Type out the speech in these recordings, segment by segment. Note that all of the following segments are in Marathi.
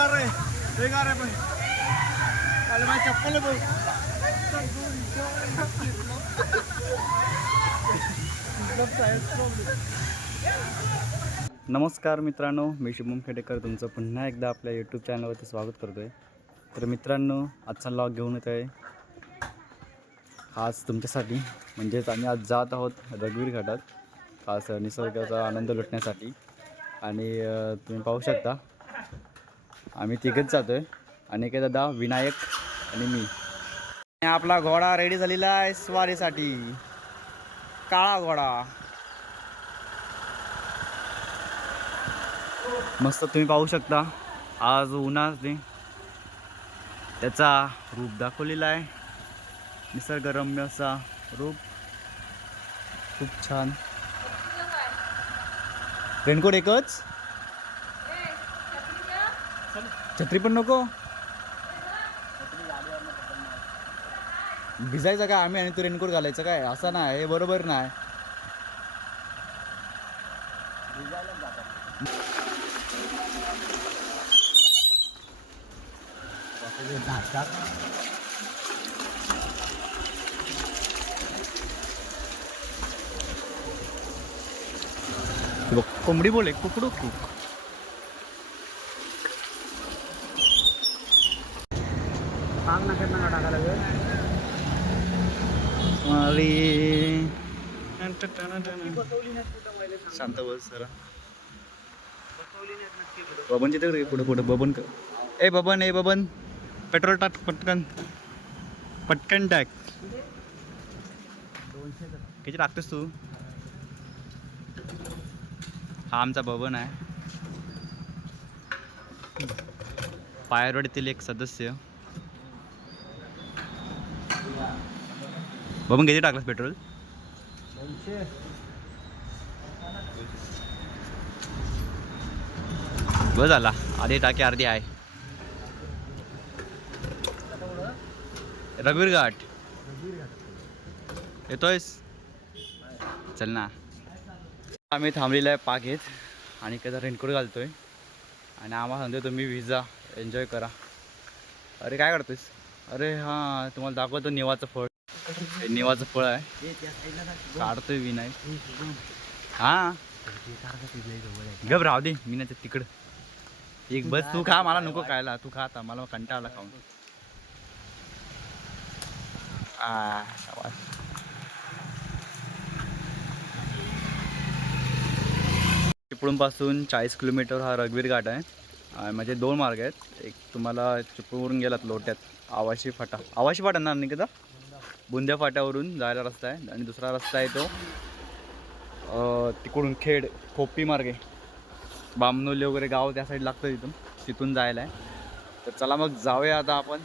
बेकार आहे बेकार आहे पण अरे माझी चप्पल आहे नमस्कार मित्रांनो मी शुभम खेडेकर तुमचं पुन्हा एकदा आपल्या यूट्यूब चॅनलवरती स्वागत करतो आहे तर मित्रांनो आजचा लॉग घेऊन येतो आहे आज तुमच्यासाठी म्हणजेच आम्ही आज जात आहोत रघुवीर घाटात. खास निसर्गाचा आनंद लुटण्यासाठी. आणि तुम्ही पाहू शकता आम्ही तिघेच जातो आहे आणि दादा विनायक आणि मी. आपला घोडा रेडी झालेला आहे स्वारीसाठी. काळा घोडा. मस्त तुम्ही पाहू शकता. आज उन्हाने त्याचा रूप दाखवलेला आहे. निसर्गरम्य असा रूप. खूप छान. रेनकोट एकच? छत्री पण नको. भिजायचं काय? आम्ही आणि तू रेनकोट घालायचं काय? असं नाही हे बरोबर नाही. कोंबडी बोले कुकडू कुक सांग ना त्यांना टाकायला वेळ मारी शांत बस जरा. बबन तिथे पुढे पुढे बबन क- ए बबन ए बबन. पेट्रोल टाक पटकन. पटकन टाक. किती टाकतोस तू? हा आमचा बबन आहे. पायरवाडीतील एक सदस्य. बबन किती टाकलास पेट्रोल बस झाला. आधी टाकी अर्धी आहे. रघुवीर घाट. येतोयस? चल ना. आम्ही थांबलेलो आहे पागेत आणि त्याचा रेनकोट घालतोय. आणि आम्हाला सांगतोय तुम्ही विजा एन्जॉय करा. अरे काय करतोयस? अरे हां तुम्हाला दाखवतो निवाचं फळ. हे निवाचं फळ आहे. काढतोय विनाय हा. गप राहू दे मी नाही तिकडं. एक बस तू खा मला नको खायला. तू खा आता मला कंटाळा आला खाऊन. चिपळूणपासून चाळीस किलोमीटर हा रघवीर घाट आहे. माझे म्हणजे दोन मार्ग आहेत. एक तुम्हाला चिपळूणवरून गेलात लोट्यात आवाशी फाटा. आवाशी फाटा ना निकिता बुंद्या फाट्यावरून जायला रस्ता आहे आणि दुसरा रस्ता आहे तो तिकडून खेड खोपी मार्गे. बामनोली वगैरे गाव त्या साईड लागतं तिथून तिथून जायला आहे. तर चला मग जाऊया आता आपण.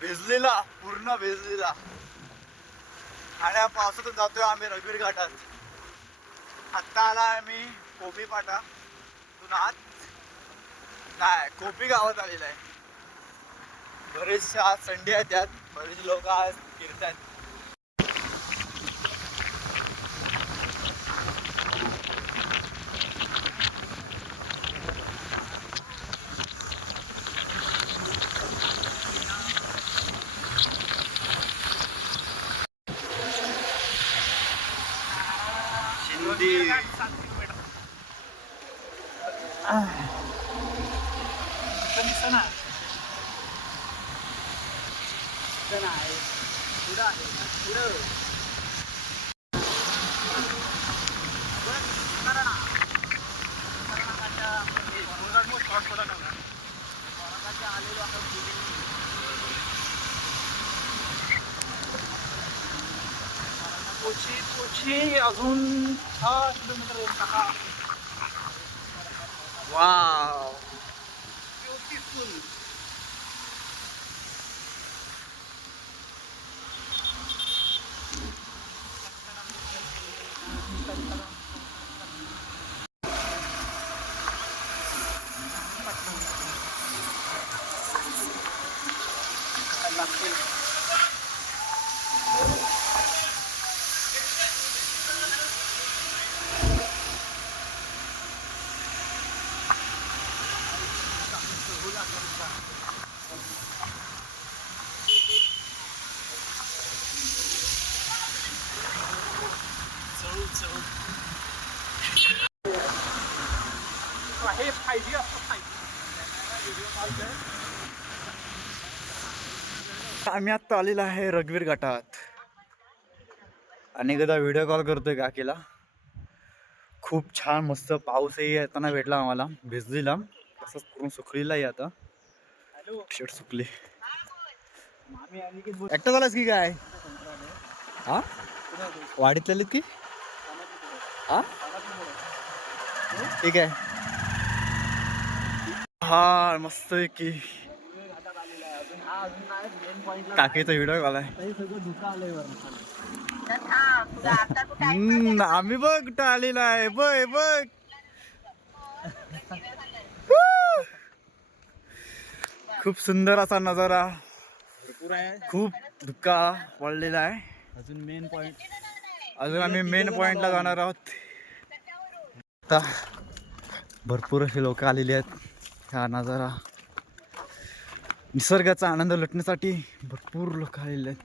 भिजलेला पूर्ण भिजलेला. आणि या पावसातून जातोय आम्ही रघुवीर घाटात. आत्ता आला आहे मी कोपी पाटा आत. नाही कोपी गावात आलेला आहे. बरेचशा आज संडे आहे त्यात बरेच लोक आज फिरतात पोची अजून सहा किलोमीटर सहा. वाव. ब्युटिफुल हे फायजी असतं फायजी आम्ही आत्ता आलेला आहे रघुवीर घाटात अनेकदा व्हिडिओ कॉल करतोय काकीला. खूप छान मस्त पाऊसही येताना भेटला आम्हाला. भिजलीला. तसंच पूर्ण सुकलीलाही आता. शर्ट सुकली. की एकटा झालास की काय? हा? वाढीत की? हा ठीक आहे. हा मस्त की काकीचा व्हिडिओ कॉल आहे आम्ही बघ कुठं आलेला आहे. बघ बघ. खूप सुंदर असा नजारा. भरपूर आहे खूप धुक्का पडलेला आहे. अजून मेन पॉइंट अजून आम्ही मेन पॉइंटला जाणार आहोत. आता भरपूर असे लोक आलेले आहेत. हा नजारा. निसर्गाचा आनंद लुटण्यासाठी भरपूर लोक आलेले आहेत.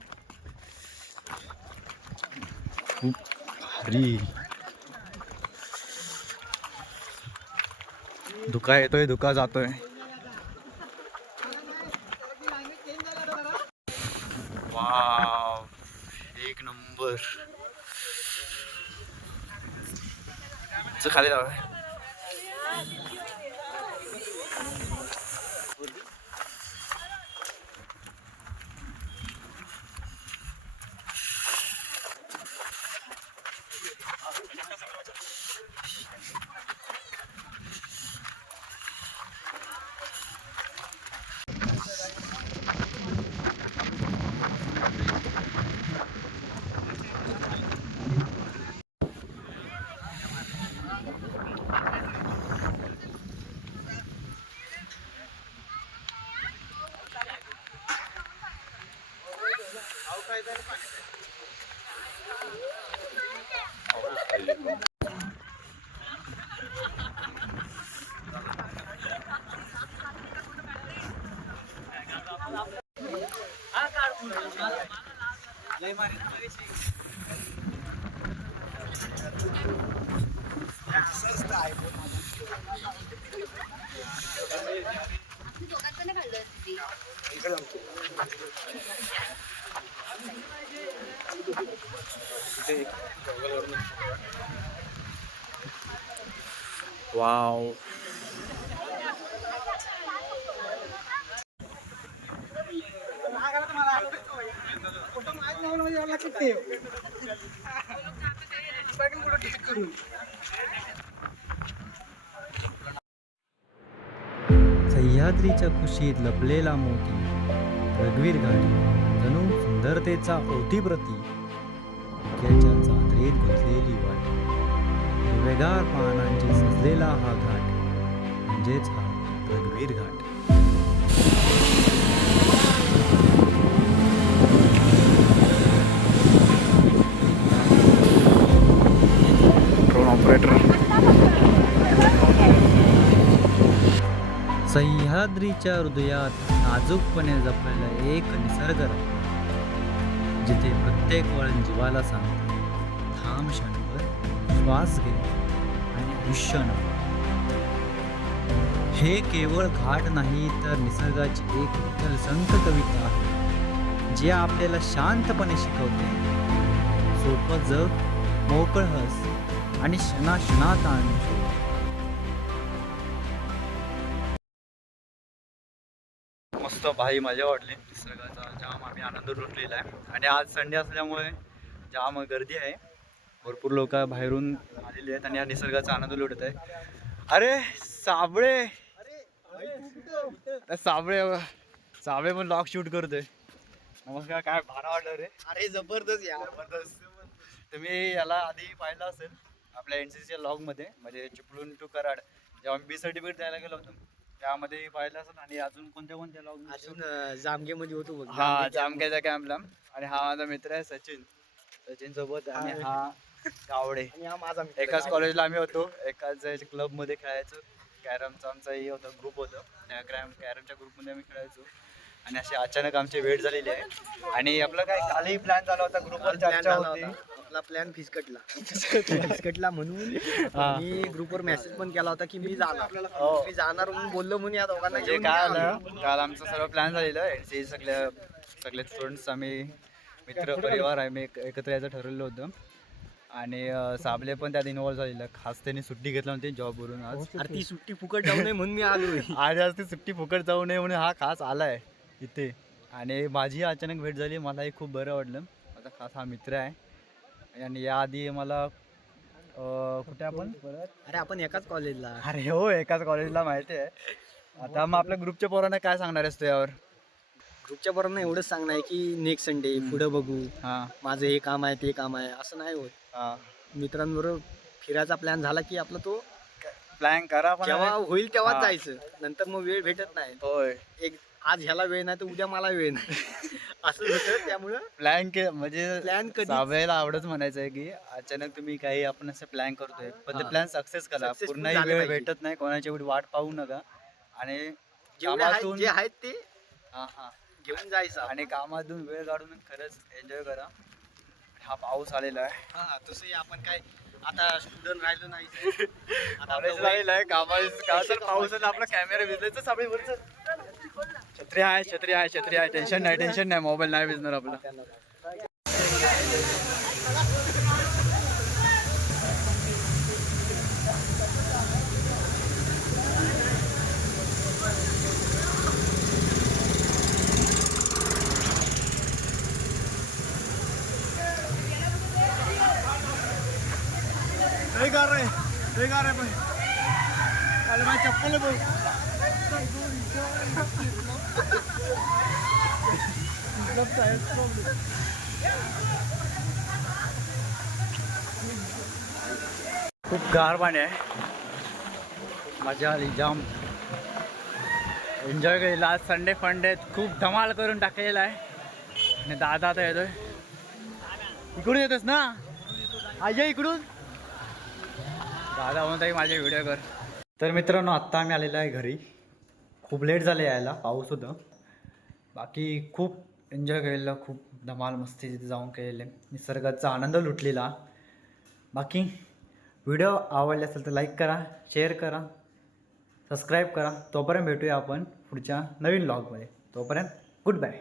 खूप भारी. धुका येतोय धुका जातोय. वाव एक नंबर. ซื้อขาได้หรอ Lay my wow. सह्याद्रीच्या खुशीत लपलेला मोती रघवीर गाडी जणू सुंदरतेचा ओतीप्रती. धुक्याच्या चादरीत गुंतलेली वाट हिरवेगार पानांची सजलेला हा घाट म्हणजेच हा रघुवीर घाट सह्याद्रीच्या हृदयात नाजूकपणे जपलेला एक निसर्गर जिथे प्रत्येक वळण जीवाला सांगतो. लांब क्षणभर श्वास घे आणि आयुष्य हे केवळ घाट नाही तर निसर्गाची एक विठ्ठल संत कविता आहे जे आपल्याला शांतपणे शिकवते. सोपं जग मोकळ हस आणि क्षणाक्षणात आणू मस्त भाई मजा वाटली. निसर्गाचा जाम आम्ही आनंद लुटलेला आहे. आणि आज संडे असल्यामुळे जाम गर्दी आहे. भरपूर लोक बाहेरून आलेली आहेत आणि या निसर्गाचा आनंद लुटत आहे अरे साबळे! अरे साबळे साबळे पण लॉक शूट करतोय. नमस्कार काय भारा वाटलं रे? अरे जबरदस्त या तुम्ही याला आधी पाहिलं असेल आपल्या एन सी सीच्या लॉगमध्ये म्हणजे चिपळूण टू कराड. जेव्हा मी बी सर्टिफिकेट द्यायला गेलो होतो त्यामध्ये पाहिलं असेल आणि अजून कोणत्या कोणत्या लॉग अजून जामगे मध्ये होतो बघ. हा जामक्याच्या कॅम्पला आणि हा माझा मित्र आहे सचिन. सचिन सोबत आणि हा गावडे आणि हा माझा मित्र. एकाच कॉलेजला आम्ही होतो एकाच क्लबमध्ये खेळायचो कॅरमचा आमचा हे होता ग्रुप होता त्या कॅरम कॅरमच्या ग्रुपमध्ये आम्ही खेळायचो आणि अशी अचानक आमची भेट झालेली आहे आणि आपलं काय कालही प्लॅन झाला होता ग्रुपवर Plan चर्चा झाला होती होता. आपला प्लॅन फिसकटला फिसकटला म्हणून हा. मी ग्रुपवर मेसेज पण केला होता की मी जाणार हो. मी जाणार म्हणून बोललो म्हणून या दोघांना म्हणजे घेऊन काय आलो. काल आमचं सर्व प्लॅन झालेलं एनसीए सगळ्या सगळे स्टुडंट्स आम्ही मित्र परिवार आहे मी एक- एकत्र यायचं ठरवलं होतं आणि साबले पण त्यात इन्वॉल्व झालेलं. खास त्यांनी सुट्टी घेतली होती जॉबवरून आज. अरे ती सुट्टी फुकट जाऊ नये म्हणून मी आलोय आज आज ती सुट्टी फुकट जाऊ नये म्हणून हा खास आलाय इथे. आणि माझी अचानक भेट झाली मलाही खूप बरं वाटलं. माझा खास हा मित्र आहे. आणि याआधी मला कुठे आपण? अरे आपण एकाच कॉलेजला अरे हो एकाच कॉलेजला माहिती आहे. आता मग आपल्या ग्रुपच्या पोरांना काय सांगणार आहेस तू यावर? ग्रुपच्या बरोबर एवढंच सांगणं आहे की नेक्स्ट संडे पुढे बघू. हां. माझं हे काम आहे ते काम आहे. असं नाही होत. हां मित्रांबरोबर फिरायचा प्लॅन झाला की आपलं तो प्लॅन करा पण जेव्हा होईल तेव्हाच. जायचं. नंतर मग वेळ भेटत नाही. होय. एक आज ह्याला वेळ नाही तर उद्या मला वेळ नाही. असं होतं त्यामुळं प्लॅन के म्हणजे प्लॅन कधी आवडच म्हणायचं आहे की अचानक तुम्ही काही आपण असं प्लॅन करतोय. पण ते. प्लॅन सक्सेस करा. Successful झाले वेळ पाहिजे. भेटत नाही कोणाची एवढी वाट पाहू नका. आणि जेवढे आहेत कामातून जे आहेत ते हा हा. घेऊन जायचं. आणि कामातून वेळ काढून खरंच एन्जॉय करा. हा पाऊस आलेला आहे. हा तसंही आपण काय आता स्टुडंट राहिलो नाही. आता आपलं कॉलेज वय- आहे का तर पावसानं आपला कॅमेरा भिजलायचं वरचं. छत्री आहे छत्री आहे छत्री आहे. टेन्शन नाही टेन्शन नाही मोबाईल नाही भिजणार आपला. सही गार रहे सही गार रहे भाई अरे माझी चप्पल भाई खूप गार पाणी आहे. मजा आली जाम. एन्जॉय केलेला. आज संडे फंडे खूप धमाल करून टाकलेला आहे. आणि दादा आता येतोय. इकडून येतोस ना? आय इकडून? दादा म्हणताय माझे व्हिडिओ कर. तर मित्रांनो आत्ता आम्ही आलेलो आहे घरी. खूप लेट झाले यायला पाऊस होतं. बाकी खूप एन्जॉय केलेलं खूप धमाल मस्ती तिथे जाऊन केलेले. निसर्गाचा आनंद लुटलेला. बाकी व्हिडिओ आवडले असेल तर लाईक करा शेअर करा सबस्क्राईब करा. तोपर्यंत भेटूया आपण पुढच्या नवीन ब्लॉगमध्ये तोपर्यंत गुड बाय